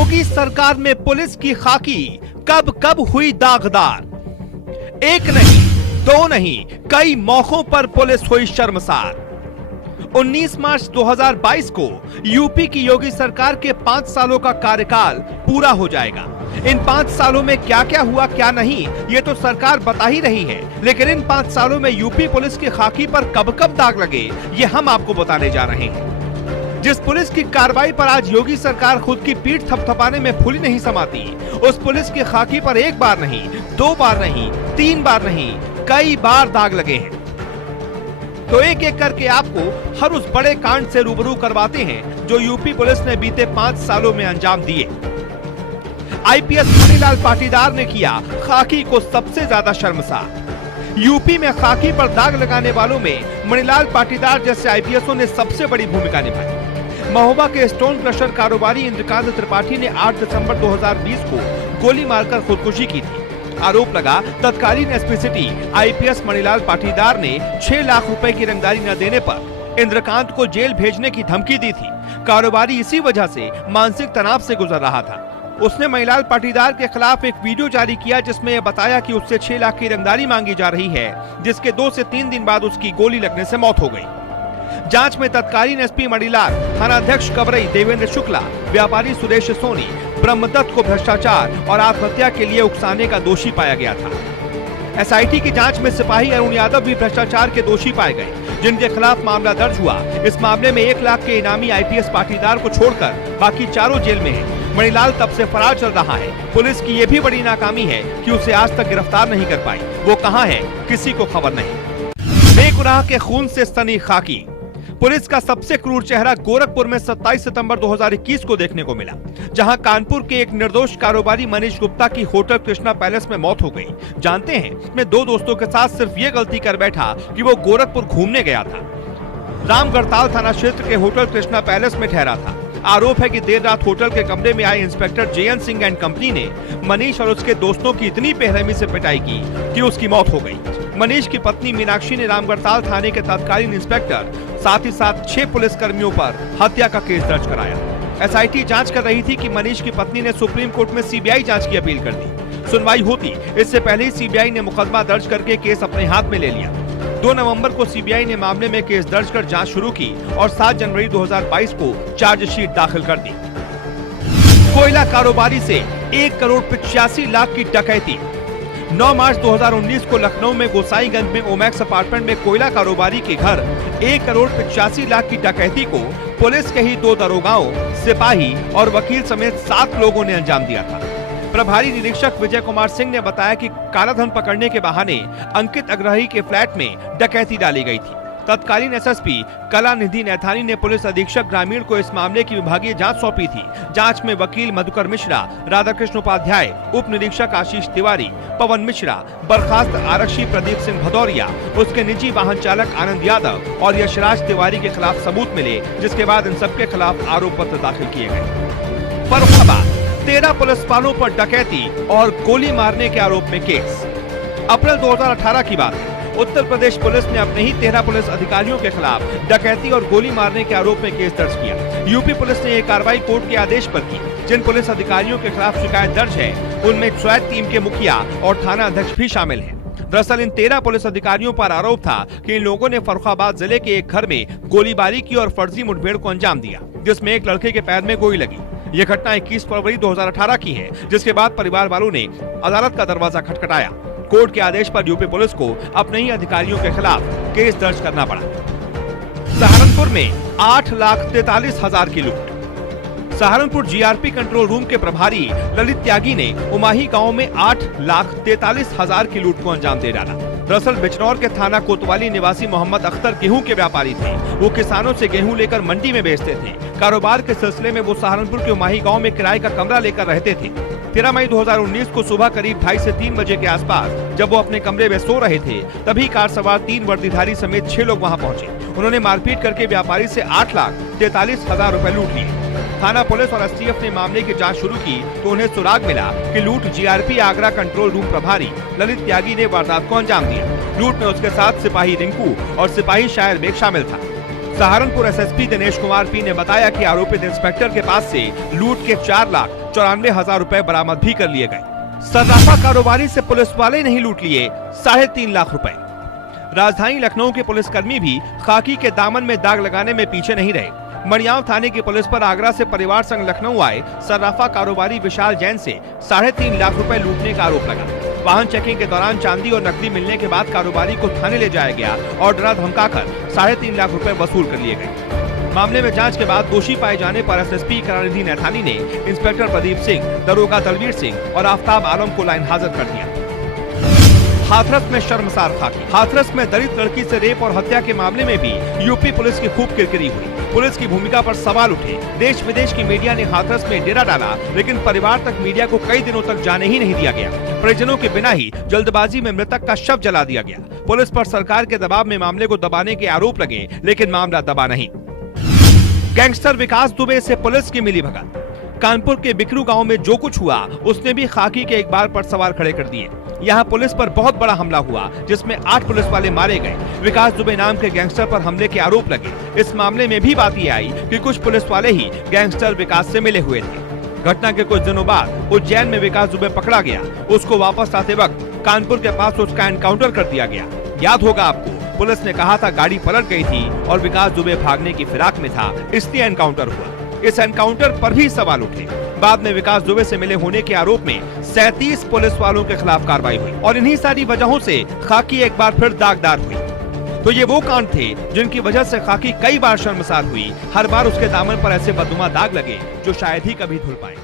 योगी सरकार में पुलिस की खाकी कब कब हुई दागदार। एक नहीं, दो नहीं, कई मौकों पर पुलिस हुई शर्मसार। 19 मार्च 2022 को यूपी की योगी सरकार के 5 सालों का कार्यकाल पूरा हो जाएगा। इन 5 सालों में क्या क्या हुआ क्या नहीं, ये तो सरकार बता ही रही है, लेकिन इन 5 सालों में यूपी पुलिस की खाकी पर कब कब दाग लगे, ये हम आपको बताने जा रहे हैं। जिस पुलिस की कार्रवाई पर आज योगी सरकार खुद की पीठ थपथपाने में फूली नहीं समाती, उस पुलिस की खाकी पर एक बार नहीं, 2 बार नहीं, 3 बार नहीं, कई बार दाग लगे हैं। तो एक एक करके आपको हर उस बड़े कांड से रूबरू करवाते हैं जो यूपी पुलिस ने बीते 5 सालों में अंजाम दिए। आईपीएस मणिलाल पाटीदार ने किया खाकी को सबसे ज्यादा शर्मसार। यूपी में खाकी पर दाग लगाने वालों में मणिलाल पाटीदार जैसे आईपीएसओं ने सबसे बड़ी भूमिका निभाई। महोबा के स्टोन क्रशर कारोबारी इंद्रकांत त्रिपाठी ने 8 दिसंबर 2020 को गोली मारकर खुदकुशी की थी। आरोप लगा तत्कालीन SP city IPS Manilal Patidar ने 6 लाख रुपए की रंगदारी न देने पर इंद्रकांत को जेल भेजने की धमकी दी थी। कारोबारी इसी वजह से मानसिक तनाव से गुजर रहा था। उसने मणिलाल पाटीदार के खिलाफ एक वीडियो जारी किया जिसमें यह बताया कि उससे 6 लाख की रंगदारी मांगी जा रही है, जिसके 2 से 3 दिन बाद उसकी गोली लगने से मौत हो गई। जांच में तत्कालीन एसपी मणिलाल, थानाध्यक्ष कबरई देवेंद्र शुक्ला, व्यापारी सुरेश सोनी, ब्रह्मदत्त को भ्रष्टाचार और आत्महत्या के लिए उकसाने का दोषी पाया गया था। एसआईटी की जांच में सिपाही अरुण यादव भी भ्रष्टाचार के दोषी पाए गए, जिनके खिलाफ मामला दर्ज हुआ। इस मामले में 1 लाख के इनामी आईपीएस पाटीदार को छोड़कर बाकी चारों जेल में हैं। मणिलाल तब से फरार चल रहा है। पुलिस की ये भी बड़ी नाकामी है कि उसे आज तक गिरफ्तार नहीं कर पाई। वो कहां है, किसी को खबर नहीं। बेगुनाह के खून से सनी खाकी। पुलिस का सबसे क्रूर चेहरा गोरखपुर में 27 सितंबर 2021 को देखने को मिला, जहां कानपुर के एक निर्दोष कारोबारी मनीष गुप्ता की होटल कृष्णा पैलेस में मौत हो गई। जानते हैं, मैं 2 दोस्तों के साथ सिर्फ ये गलती कर बैठा कि वो गोरखपुर घूमने गया था। रामगढ़ताल थाना क्षेत्र के होटल कृष्णा पैलेस में ठहरा था। आरोप है कि देर रात होटल के कमरे में आए inspector J N Singh and company ने मनीष और उसके दोस्तों की इतनी बेरहमी से पिटाई की कि उसकी मौत हो गई। मनीष की पत्नी मीनाक्षी ने रामगढ़ताल थाने के तत्कालीन इंस्पेक्टर साथ ही साथ 6 पुलिस कर्मियों पर हत्या का केस दर्ज कराया। एसआईटी जांच कर रही थी कि मनीष की पत्नी ने सुप्रीम कोर्ट में सीबीआई जांच की अपील कर दी। सुनवाई होती इससे पहले ही सीबीआई ने मुकदमा दर्ज करके केस अपने हाथ में ले लिया। 2 नवंबर को सीबीआई ने मामले में केस दर्ज कर जांच शुरू की और 7 जनवरी 2022 को चार्जशीट दाखिल कर दी। कोयला कारोबारी से 1 करोड़ 85 लाख की डकैती। 9 मार्च 2019 को लखनऊ में गोसाईगंज में ओमैक्स अपार्टमेंट में कोयला कारोबारी के घर 1 करोड़ 85 लाख की डकैती को पुलिस के ही 2 दरोगाओं, सिपाही और वकील समेत 7 लोगों ने अंजाम दिया था। प्रभारी निरीक्षक विजय कुमार सिंह ने बताया कि कालाधन पकड़ने के बहाने अंकित अग्रही के फ्लैट में डकैती डाली गई थी। तत्कालीन एसएसपी कलानिधि नैथानी ने पुलिस अधीक्षक ग्रामीण को इस मामले की विभागीय जांच सौंपी थी। जांच में वकील मधुकर मिश्रा, राधाकृष्ण उपाध्याय, उप निरीक्षक आशीष तिवारी, पवन मिश्रा, बर्खास्त आरक्षी प्रदीप सिंह भदौरिया, उसके निजी वाहन चालक आनंद यादव और यशराज तिवारी के खिलाफ सबूत मिले, जिसके बाद इन सबके खिलाफ आरोप पत्र दाखिल किए गए। फर्रुखाबाद 13 पुलिस वालों पर डकैती और गोली मारने के आरोप में केस। अप्रैल 2018 की बात है। उत्तर प्रदेश पुलिस ने अपने ही 13 पुलिस अधिकारियों के खिलाफ डकैती और गोली मारने के आरोप में केस दर्ज किया। यूपी पुलिस ने यह कार्रवाई कोर्ट के आदेश पर की। जिन पुलिस अधिकारियों के खिलाफ शिकायत दर्ज है, उनमें एक स्वायत्त टीम के मुखिया और थाना अध्यक्ष भी शामिल हैं। दरअसल इन 13 पुलिस अधिकारियों पर आरोप था कि इन लोगों ने फर्रुखाबाद जिले के एक घर में गोलीबारी की और फर्जी मुठभेड़ को अंजाम दिया, जिसमें एक लड़के के पैर में गोली लगी। यह घटना 21 फरवरी 2018 की है, जिसके बाद परिवार वालों ने अदालत का दरवाजा खटखटाया। कोर्ट के आदेश पर यूपी पुलिस को अपने ही अधिकारियों के खिलाफ केस दर्ज करना पड़ा। सहारनपुर में 8,43,000 की लूट। सहारनपुर जीआरपी कंट्रोल रूम के प्रभारी ललित त्यागी ने उमाही गांव में 8,43,000 की लूट को अंजाम दे डाला। दरअसल बिजनौर के थाना कोतवाली निवासी मोहम्मद अख्तर गेहूं के व्यापारी थे। वो किसानों से गेहूं लेकर मंडी में बेचते थे। कारोबार के सिलसिले में वो सहारनपुर के उमाही गांव में किराए का कमरा लेकर रहते थे। 13 मई 2019 को सुबह करीब 2:30 से 3 बजे के आसपास जब वो अपने कमरे में सो रहे थे, तभी कार सवार 3 वर्दीधारी समेत 6 लोग वहां पहुंचे। उन्होंने मारपीट करके व्यापारी से 8,43,000 रुपए लूट लिए। थाना पुलिस और एसटीएफ ने मामले की जांच शुरू की तो उन्हें सुराग मिला कि लूट जीआरपी आगरा कंट्रोल रूम प्रभारी ललित त्यागी ने वारदात को अंजाम दिया। लूट में उसके साथ सिपाही रिंकू और सिपाही शायर बेग शामिल था। सहारनपुर एसएसपी दिनेश कुमार पी ने बताया कि आरोपित इंस्पेक्टर के पास से लूट के 4 94,000 रुपए बरामद भी कर लिए गए। सर्राफा कारोबारी से पुलिस वाले नहीं लूट लिए 3.5 लाख रुपए। राजधानी लखनऊ के पुलिसकर्मी भी खाकी के दामन में दाग लगाने में पीछे नहीं रहे। मड़ियाव थाने की पुलिस पर आगरा से परिवार संग लखनऊ आए सर्राफा कारोबारी विशाल जैन से 3.5 लाख रुपए लूटने का आरोप लगा। वाहन चेकिंग के दौरान चांदी और नकदी मिलने के बाद कारोबारी को थाने ले जाया गया और डरा धमकाकर 3.5 लाख रुपए वसूल कर लिए गए। मामले में जांच के बाद दोषी पाए जाने पर एसएसपी करुणानिधि नैथानी ने इंस्पेक्टर प्रदीप सिंह, दरोगा दलवीर सिंह और आफ्ताब आलम को लाइन हाजिर कर दिया। हाथरस में शर्मसार खाकी। हाथरस में दलित लड़की से रेप और हत्या के मामले में भी यूपी पुलिस की खूब किरकिरी हुई। पुलिस की भूमिका पर सवाल उठे। देश विदेश की मीडिया ने हाथरस में डेरा डाला, लेकिन परिवार तक मीडिया को कई दिनों तक जाने ही नहीं दिया गया। परिजनों के बिना ही जल्दबाजी में मृतक का शव जला दिया गया। पुलिस पर सरकार के दबाव में मामले को दबाने के आरोप लगे, लेकिन मामला दबा नहीं। गैंगस्टर विकास दुबे से पुलिस की मिली भगत। कानपुर के बिकरू गांव में जो कुछ हुआ उसने भी खाकी के एक बार पर सवाल खड़े कर दिए। यहाँ पुलिस पर बहुत बड़ा हमला हुआ, जिसमें 8 पुलिस वाले मारे गए। विकास दुबे नाम के गैंगस्टर पर हमले के आरोप लगे। इस मामले में भी बात ये आई कि कुछ पुलिस वाले ही गैंगस्टर विकास से मिले हुए थे। घटना के कुछ दिनों बाद उज्जैन में विकास दुबे पकड़ा गया। उसको वापस आते वक्त कानपुर के पास उसका एनकाउंटर कर दिया गया। याद होगा आपको, पुलिस ने कहा था गाड़ी पलट गई थी और विकास दुबे भागने की फिराक में था, इसलिए एनकाउंटर हुआ। इस एनकाउंटर पर भी सवाल उठे। बाद में विकास दुबे से मिले होने के आरोप में 37 पुलिस वालों के खिलाफ कार्रवाई हुई और इन्हीं सारी वजहों से खाकी एक बार फिर दागदार हुई। तो ये वो कांड थे जिनकी वजह से खाकी कई बार शर्मसार हुई। हर बार उसके दामन पर ऐसे बदनुमा दाग लगे जो शायद ही कभी धुल पाए।